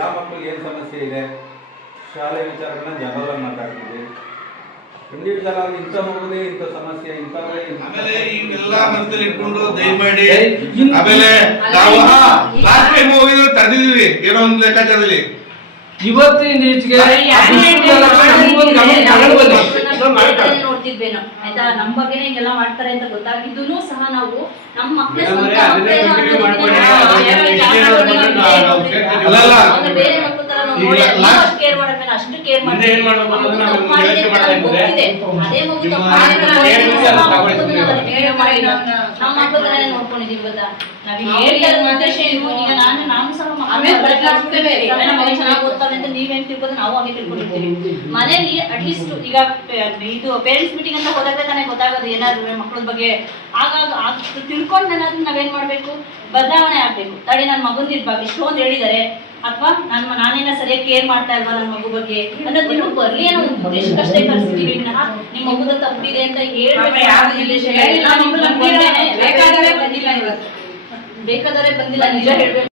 ಯಾವ ಮಕ್ಕಳಿಗೆ ಏನು ಸಮಸ್ಯೆ ಇದೆ, ಶಾಲೆ ವಿಚಾರಗಳನ್ನ ಜನರಲ್ ಮಾತಾಡ್ತೀವಿ. ಇಂಡಿವಿಜುವಲ್ ಆಗಿ ಇಂಥ ಮಗುದೇ ಇಂಥ ಸಮಸ್ಯೆ ಇಂಥವೇ ಆಮೇಲೆ ಇವೆಲ್ಲ ಮನಸ್ಸಲ್ಲಿ ಇಟ್ಕೊಂಡು ದಯಮಾಡಿ ಆಮೇಲೆ ನಾವು ಲಾಸ್ಟ್ ಟೈಮ್ ಹೋಗಿದ್ರೆ ತಡೆದಿದ್ವಿ ಏನೋ ಒಂದು ಲೆಕ್ಕಾಚಾರದಲ್ಲಿ. ಇವತ್ತಿನ ಈಚೆಗೆ ನೋಡ್ತಿದ್ವೇನೋ ಆಯ್ತಾ, ನಮ್ಮ ಬಗ್ಗೆನೇ ಹಿಂಗೆಲ್ಲ ಮಾಡ್ತಾರೆ ಅಂತ ಗೊತ್ತಾಗಿದ್ದೂ ಸಹ ನಾವು ನಮ್ಮ ಮಕ್ಕಳ ಬೇರೆ ಮಕ್ಕಳ ತರ ಕೇರ್ ಮಾಡಬೇಕು, ಅಷ್ಟು ಕೇರ್ ಮಾಡ್ತೀವಿ. ಅದೇ ಮಗು ನಮ್ಮ ಮಕ್ಕಳ ತರ ನೋಡ್ಕೊಂಡಿದೀವಿ ಗೊತ್ತಾ. ನಾವ್ ಹೇಳಿದ ಉದ್ದೇಶ ಏನು, ಈಗ ನಾವು ಸಹ ಚೆನ್ನಾಗಿ ಓದ್ತಾವೆ ಅಂತ ನೀವೇನ್ ತಿಳ್ಬೋದು, ನಾವು ಹಾಗೆ ತಿಳ್ಕೊಂಡಿರ್ತೀವಿ. ಮನೇಲಿ ಅಟ್ಲೀಸ್ಟ್ ಈಗ ಇದು ಪೇರೆಂಟ್ಸ್ ಮೀಟಿಂಗ್ ಅಂತ ಹೋದಾಗ ತಾನೇ ಗೊತ್ತಾಗೋದು ಏನಾದ್ರು ಮಕ್ಕಳ ಬಗ್ಗೆ. ಆಗಾಗ ತಿಳ್ಕೊಂಡ್ ಏನಾದ್ರೂ ನಾವೇನ್ ಮಾಡ್ಬೇಕು, ಬದಲಾವಣೆ ಆಗ್ಬೇಕು. ತಡಿ ನನ್ನ ಮಗನ ಇರ್ಬಾರ್ದು ಇಷ್ಟೊಂದು ಹೇಳಿದಾರೆ, ಅಥವಾ ನಾನೇನ ಸರಿಯಾಗಿ ಕೇರ್ ಮಾಡ್ತಾ ಇಲ್ವಾ ನನ್ನ ಮಗು ಬಗ್ಗೆ ಅನ್ನೋದು ನಿಮ್ಗೆ ಬರ್ಲಿ ಅನ್ನೋ ಒಂದು ಉದ್ದೇಶಕ್ಕಷ್ಟೇ ಕಲಿಸ್ತೀವಿ. ನಿಮ್ಮ ಮಗುದ ತಪ್ಪಿದೆ ಅಂತ ಬೇಕಾದರೆ ಬಂದಿಲ್ಲ, ನಿಜ ಹೇಳ್ಬೇಕು.